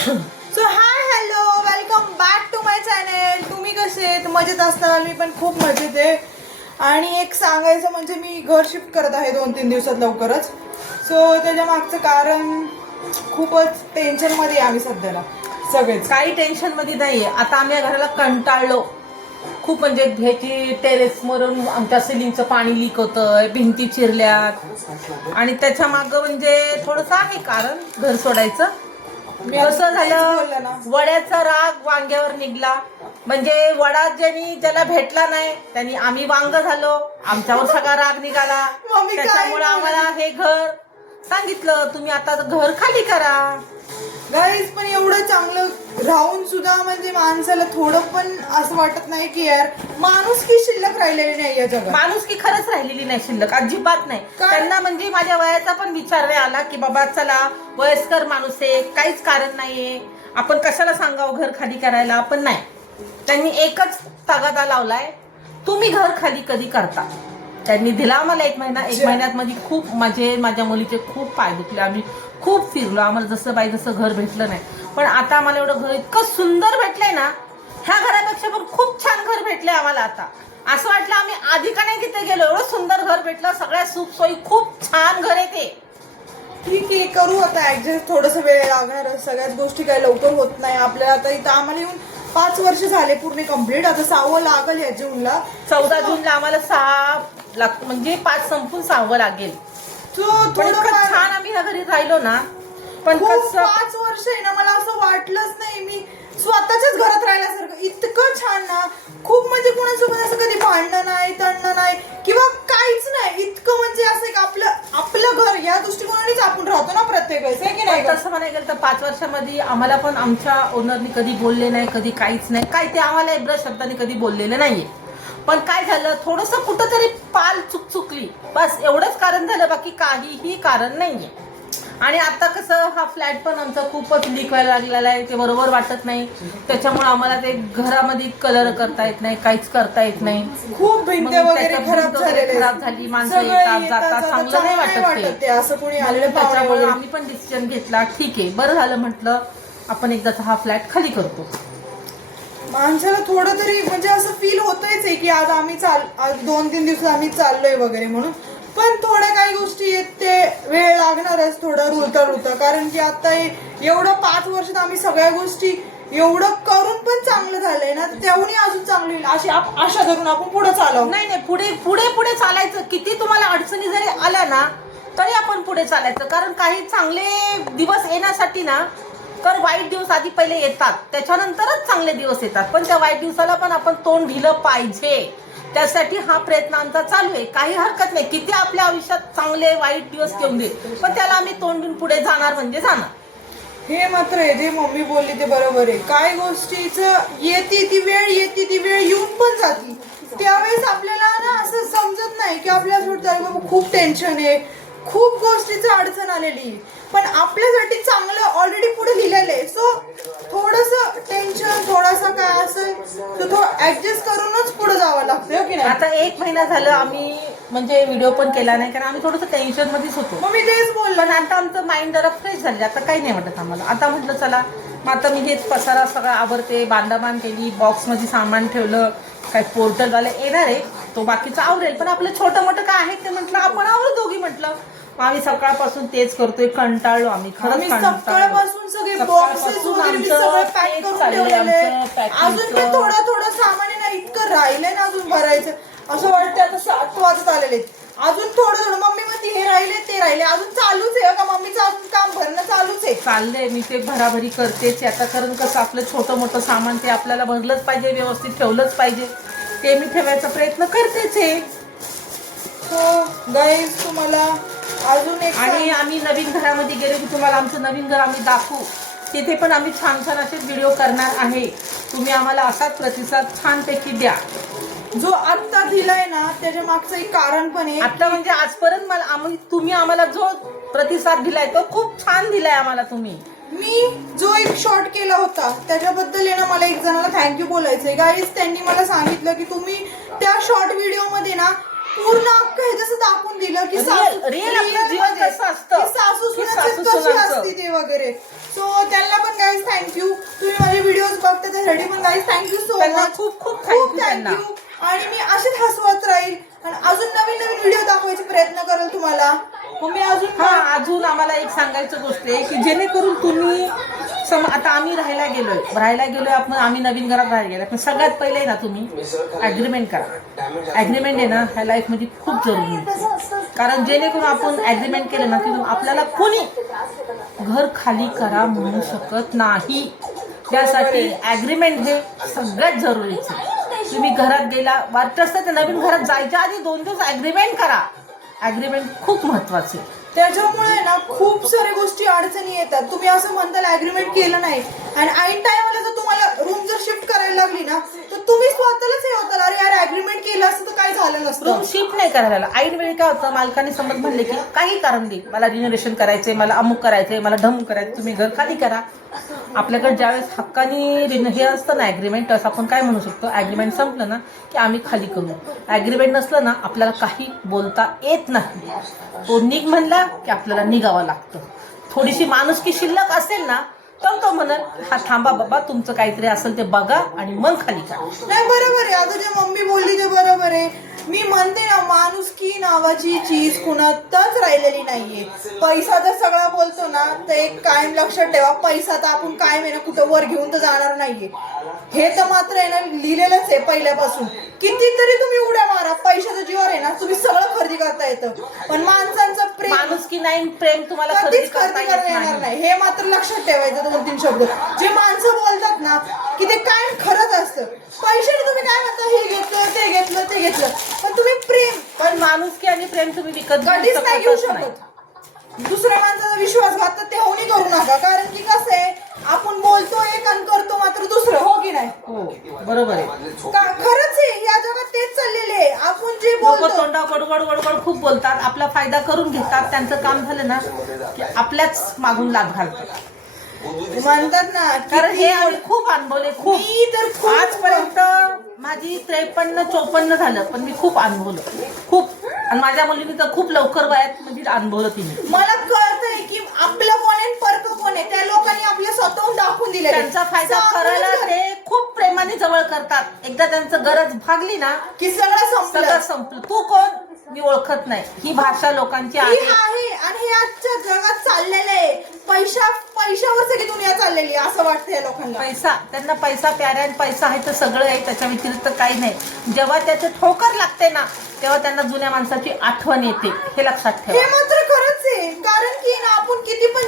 So hi hello welcome back to my channel. तुम्ही कसे आहेत? मजेत असताल? मी पण खूप मजेत आहे. आणि एक सांगायचं म्हणजे मी घर शिफ्ट करत आहे 2-3 दिवसात लवकरच. सो त्याच्या मागचं कारण खूपच टेन्शनमध्ये आहे आम्ही सध्याला सगळेच. काही टेन्शन मध्ये नाहीये. आता आम्ही या घराला कंटाळलो खूप, म्हणजे ह्याची टेरेसवरून आमच्या सिलिंगचं पाणी लीक होतंय, भिंती चिरल्यात आणि त्याच्या मागं म्हणजे थोडंसं आहे कारण घर सोडायचं. कसं झालं, वड्याचा राग वांग्यावर निघला. म्हणजे वडा ज्याला भेटला नाही त्यांनी आम्ही वांग झालो, आमच्यावर सगळा राग निघाला. त्याच्यामुळे आम्हाला हे घर सांगितलं तुम्ही आता घर खाली करा. गाईज पण एवढं चांगलं राहून सुद्धा म्हणजे माणसाला थोडं पण असं वाटत नाही की यार माणूस की शिल्लक राहिलेली नाही या जगात. माणूस की खरंच राहिलेली नाही शिल्लक, अजिबात नाही. त्यांना म्हणजे माझ्या वयाचा पण विचार नाही आला की बाबा चला वयस्कर माणूस आहे, काहीच कारण नाहीये, आपण कशाला सांगावं घर खाली करायला. आपण नाही, त्यांनी एकच तगादा लावलाय, तुम्ही घर खाली कधी करता. त्यांनी दिला आम्हाला 1 महिना. 1 महिन्यात मध्ये खूप माझ्या मुलीचे खूप पाय दुखले. आम्ही खूप फिरलो, आम्हाला जसं पाहिजे तसं घर भेटलं नाही. पण आता आम्हाला एवढं घर इतकं सुंदर भेटलंय ना, ह्या घरापेक्षा पण खूप छान घर भेटलंय आम्हाला. आता असं वाटलं आम्ही आधी का नाही तिथे गेलो, एवढं सुंदर घर भेटलं, सगळ्या सुख सोयी, खूप छान घर आहे ते. ठीक आहे, करू आता ऍडजस्ट. थोडस वेळ लागणार, सगळ्याच गोष्टी काही लवकर होत नाही आपल्याला. आता इथं आम्हाला येऊन 5 वर्ष झाले पूर्ण कम्प्लीट. आता 6वं लागल या जूनला. 14 जूनला आम्हाला 6 म्हणजे 5 संपून 6वं लागेल. थोडं छान आम्ही ह्या घरी राहिलो ना. पण 5 वर्ष आहे ना, मला असं वाटलंच नाही मी स्वतःच्याच घरात राहिल्यासारखं. इतकं छान ना, खूप म्हणजे कोणासोबत असं कधी भांडणं नाही, तणणं नाही किंवा काहीच नाही. इतकं म्हणजे असं एक आपलं घर या दृष्टिकोनानेच आपण राहतो ना प्रत्येक वेळेस, आहे की नाही? तसं म्हणायला गेलं तर 5 वर्षामध्ये आम्हाला पण आमच्या ओनरनी कधी बोलले नाही, कधी काहीच नाही. काय ते आम्हाला एक शब्दाने कधी बोललेले नाहीये. पण काय झालं, थोडस कुठंतरी पाल चुकली, बस एवढंच कारण झालं, बाकी काहीही कारण नाहीये. आणि आता कसं हा फ्लॅट पण आमचा खूपच लीक व्हायला लागलेला आहे, ते बरोबर वाटत नाही. त्याच्यामुळे आम्हाला ते घरामध्ये कलर करता येत नाही, काहीच करता येत नाही. खूप भिंत वगैरे खराब झाली, माणसं येतात जातात, चांगलं नाही वाटत ते. असं कोणी आलेलं. त्याच्यामुळे आम्ही पण डिसिजन घेतला, ठीक आहे बरं झालं म्हटलं आपण एकदाचा हा फ्लॅट खाली करतो. माणसाला थोडं तरी म्हणजे असं फील होतच आहे की आज आम्ही आज 2-3 दिवस आम्ही चाललोय वगैरे म्हणून. पण थोड्या काही गोष्टी आहेत ते वेळ लागणारच, थोडं रुळता. कारण की आता एवढं 5 वर्षात आम्ही सगळ्या गोष्टी एवढं करून पण चांगलं झालंय ना, तेवढी अजून चांगली होईल अशी आशा धरून आपण पुढे चालवू. नाही, पुढे चालायचं. किती तुम्हाला अडचणी जरी आल्या ना तरी आपण पुढे चालायचं. कारण काही चांगले दिवस येण्यासाठी ना, तर वाईट दिवस आधी पहिले येतात, त्याच्यानंतरच चांगले दिवस येतात. पण त्या वाईट दिवसाला पण आपण तोंड दिलं पाहिजे. त्यासाठी हा प्रयत्न आमचा चालू आहे. काही हरकत नाही, किती आपल्या आयुष्यात चांगले वाईट दिवस येऊन दे, पण त्याला आम्ही तोंड देऊन पुढे जाणार म्हणजे जाणार. हे मात्र आहे, जे मम्मी बोलली ते बरोबर आहे. काय गोष्टीचं येते ती वेळ येऊन पण जाती. त्यावेळेस आपल्याला ना असं समजत नाही की आपल्याला बाबा खूप टेन्शन आहे, खूप गोष्टीचं अडचण आलेली, पण आपल्यासाठी चांगलं ऑलरेडी पुढे लिहिलेलं आहे. सो थोडंसं टेन्शन थोडासा काय असेल तर तो ऍडजस्ट करूनच पुढे जावं लागतं की नाही. आता 1 महिना झालं आम्ही म्हणजे व्हिडिओ पण केला नाही, कारण आम्ही थोडंसं टेन्शन मध्येच होतो. मग मी तेच बोललो. पण आता आमचं माइंड जरा फ्रेश झाले, आता काही नाही वाटत आम्हाला. आता म्हटलं चला मग आता मी हेच पसारा सगळा आवरते, बांधाबांध केली, बॉक्समध्ये सामान ठेवलं, काय पोर्टल वाले येणार आहे तो बाकीचं आवरेल, पण आपलं छोटं मोठं काय आहे ते म्हटलं आपण आवरू दोघी. म्हटलं आम्ही सकाळपासून तेच करतोय, कंटाळलो आम्ही खरंच. सकाळपासून सगळे बॉक्सेस वगैरे सगळं पॅक करून ठेवलेले. अजून पण थोडं सामान आहे ना, इतकं राहिलंय ना अजून भरायचं. असं वाटतं आता 7 वाजत आलेले, अजून थोडं मम्मी मध्ये हे राहिले ते राहिले, अजून चालूच आहे का मम्मीचं अजून काम भरणं चालूच आहे. चाललंय, मी ते भराभरी करतेच आता. कारण कसं आपलं छोटं मोठं सामान ते आपल्याला भरलंच पाहिजे, व्यवस्थित ठेवलंच पाहिजे, ते मी ठेवायचा प्रयत्न करतेच आहे. हो गाईज, तुम्हाला अजून एक आणि आम्ही नवीन घरामध्ये गेलो की तुम्हाला आमचं नवीन घर आम्ही दाखवू. तिथे पण आम्ही छान असे व्हिडिओ करणार आहे. तुम्ही आम्हाला असाच प्रतिसाद छानपैकी द्या. जो आत्ता दिलाय ना त्याच्या मागचं एक कारण पण आहे. आता म्हणजे आजपर्यंत तुम्ही आम्हाला जो प्रतिसाद दिलाय तो खूप छान दिलाय आम्हाला तुम्ही. मी जो एक शॉर्ट केला होता त्याच्याबद्दल आहे ना, मला एक जणाला थँक्यू बोलायचंय गाईज. त्यांनी मला सांगितलं की तुम्ही त्या शॉर्ट व्हिडिओ मध्ये ना पूर्ण अख्खं हे जसं दाखवून दिलं की सासू सुनाची कशी असते ते वगैरे. सो त्यांना पण गाईज त्याच्यासाठी पण गाईज थँक्यू सो त्यांना मच. खूप खूप थँक्यू त्यांना. आणि मी असेच हसवत राहील आणि अजून नवीन नवीन व्हिडिओ दाखवायचे प्रयत्न करेल तुम्हाला. मग मी अजून अजून आम्हाला एक सांगायचं गोष्ट आहे की जेणेकरून तुम्ही आता आम्ही राहायला गेलोय आपण, आम्ही नवीन घरात राहायला गेलोय, पण सगळ्यात पहिले ना तुम्ही ॲग्रीमेंट करा. ॲग्रीमेंट आहे ना ह्या लाईफमध्ये खूप जरुरी आहे. कारण जेणेकरून आपण ॲग्रीमेंट केलं ना तिथून आपल्याला कोणी घर खाली करा म्हणू शकत नाही. त्यासाठी ॲग्रीमेंट हे सगळ्यात जरुरीचं आहे. तुम्ही घरात गेला वाटत असतं तर नवीन घरात जायच्या आधी 2 दिवस ॲग्रीमेंट करा. ॲग्रीमेंट खूप महत्वाचं आहे. त्याच्यामुळे ना खूप साऱ्या गोष्टी अडचणी येतात. तुम्ही असं म्हणताल ॲग्रीमेंट केलं नाही आणि ऐन टायमाला जर तुम्हाला रूम जर शिफ्ट करायला लागली ना तर तुम्ही स्वतःलाच हे होताल अरे यार ॲग्रीमेंट केलं असतं तर काय झालं नसतं. रूम शिफ्ट नाही करायला ऐन वेळी काय होतं, मालकाने समज म्हणले की काही कारण दे, मला रिनोव्हेशन करायचंय, मला अमुक करायचंय, मला ढमुक करायचं, तुम्ही घर खाली करा. आपल्याकडे ज्यावेळेस हक्कानी हे असतं ना ॲग्रीमेंट, असं आपण काय म्हणू शकतो, ॲग्रीमेंट संपलं ना की आम्ही खाली करू. ॲग्रीमेंट नसलं ना आपल्याला काही बोलता येत नाही. तो निघ म्हणला की आपल्याला निघावं लागतं. थोडीशी माणुसकी शिल्लक असेल ना तर तो म्हणत हा थांबा बाबा तुमचं काहीतरी असेल ते बघा आणि मग खाली करा. नाही बरोबर आहे. आता जे मम्मी बोलली ते बरोबर आहे. मी म्हणते ना माणुसकी नावाची चीज कुणातच राहिलेली नाहीये. पैसा जर सगळा बोलतो ना तर एक कायम लक्षात ठेवा, पैसा तर आपण कायम आहे ना कुठं वर घेऊन तर जाणार नाहीये. हे तर मात्र आहे ना लिहिलेलंच आहे पहिल्यापासून. कितीतरी तुम्ही उड्या मारा, पैशाचं जीवर आहे ना तुम्ही सगळं खरेदी करता येतं, पण माणसांचं प्रेम माणुसकी नाही, प्रेम तुम्हाला कधीच खरेदी करता येणार नाही. हे मात्र लक्षात ठेवायचं. 2-3 शब्द जे माणसं बोलतात ना की ते कायम खरंच असतं. पैशाने तुम्ही काय म्हणता हे घेतलं ते घेतलं ते घेतलं, पण तुम्ही पण माणुसकी आणि प्रेम तुम्ही विकत कधीच नाही घेऊ शकत. दुसऱ्या माणसाचा विश्वासघात तर तेव्हाही करू नका. कारण की कसं आहे आपण बोलतो एक आणि करतो मात्र दुसरं. हो की नाही? हो बरोबर आहे. खरंच आहे. या जगात तेच चाललेले आहे. आपण जे लोक बोलतो तोंडा गडगड गडगड खूप बोलतात, आपला फायदा करून घेतात. त्यांचं काम झालं ना की आपल्याच मागून लाभ घालतात. म्हणतात ना कारण हे आम्ही खूप अनुभवले. खूप मी तर खूप आजपर्यंत माझी 53-54 झालं पण मी खूप अनुभवलं खूप. आणि माझ्या मुलीने तर खूप लवकर वयात म्हणजे अनुभवलं तिने. मला कळतंय की आपलं कोण आहे परक कोण आहे त्या लोकांनी आपल्या स्वतःहून दाखवून दिले. त्यांचा फायदा करायला ते खूप प्रेमाने जवळ करतात. एकदा त्यांचं गरज भागली ना की सगळं संपलं. तू कोण मी ओळखत नाही, ही भाषा लोकांची आहे. आणि हे आजच्या जगात चाललेलं आहे. पैशावर सगळी दुनिया चाललेली आहे असं वाटतं या लोकांना. पैसा, त्यांना पैसा प्यारा आहे, पैसा आहे तर सगळं आहे, त्याच्या व्यतिरिक्त काही नाही. जेव्हा त्याचे ठोकर लागते ना तेव्हा त्यांना जुन्या माणसाची आठवण येते. हे लक्षात हे ठेवा. मात्र खरंच आहे. कारण की ना आपण किती पण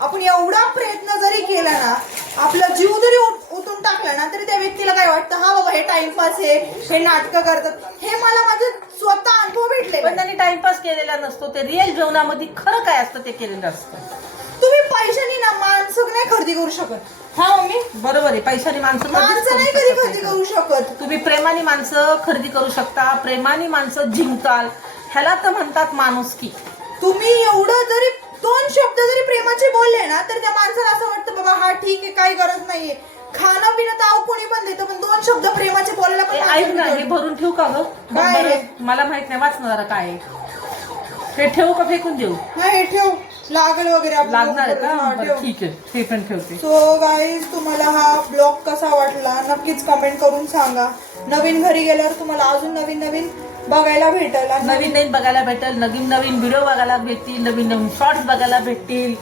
आपण एवढा प्रयत्न जरी केला ना, आपला जीव जरी ओतून टाकला ना तरी त्या व्यक्तीला काय वाटतं हा बाबा हे टाइमपास आहे, हे नाटकं करतात. हे मला माझे स्वतः अनुभव भेटले. पण त्यांनी टाइमपास केलेला नसतो, ते रिअल जीवनामध्ये खरं काय असतं ते केलेलं असतं. तुम्ही पैशाने ना माणसं नाही खरेदी करू शकत. हा मम्मी बरोबर आहे. पैशाने माणसं नाही कधी खरेदी करू शकत. तुम्ही प्रेमाने माणसं खरेदी करू शकता, प्रेमाने माणसं जिंकताल. ह्याला तर म्हणतात माणुसकी. तुम्ही एवढं जरी 2 शब्द जरी प्रेमाचे बोलले ना तर त्या माणसाला असं वाटतं बाबा हा ठीक आहे काही गरज नाहीये. खाणं पिणं तर कोणी पण देतं, पण 2 शब्द प्रेमाचे बोलायला पण ऐक ना, हे भरून ठेवू का ग? मला माहित नाही, वाचणार काय आहे हे. ठेवू का फेकून देऊ? नाही हे ठेव, लागल वगैरे लागणार आहे का? ठीक आहे, हे पण ठेवते. सो गाईज तुम्हाला हा ब्लॉग कसा वाटला नक्कीच कमेंट करून सांगा. नवीन घरी गेल्यावर तुम्हाला अजून नवीन बघायला भेटेल. नवीन बघायला भेटेल, नवीन व्हिडिओ बघायला भेटतील, नवीन शॉर्ट्स बघायला भेटतील.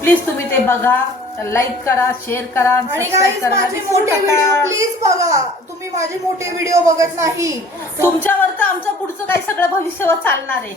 प्लीज तुम्ही ते बघा, लाईक करा, शेअर करा, आणि गाईज माझे मोठे व्हिडिओ प्लीज बघा. तुम्ही माझे मोठे व्हिडिओ बघत नाही. तुमच्यावर तर आमचं पुढचं काही सगळं भविष्यवर चालणार आहे.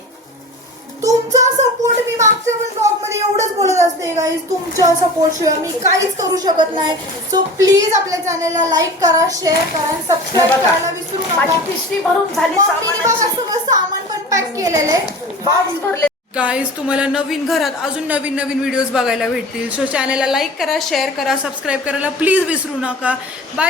तुमचा सपोर्ट मी मागच्या पण ब्लॉग मध्ये एवढंच बोलत असते गाईज. तुमच्या सपोर्ट शिवाय मी काहीच करू शकत नाही. सो प्लीज आपल्या चॅनलला लाईक करा, शेअर करा आणि सबस्क्राईब करायला विसरू नका. माझी पिशवी भरून झाली, बघा सगळं सामान पण पॅक केलेलं आहे, बॉक्स भरले. गाईज तुम्हाला नवीन घरात अजून नवीन व्हिडिओज बघायला भेटतील. सो चॅनलला लाईक करा, शेअर करा, सबस्क्राईब करायला प्लीज विसरू नका. बाय.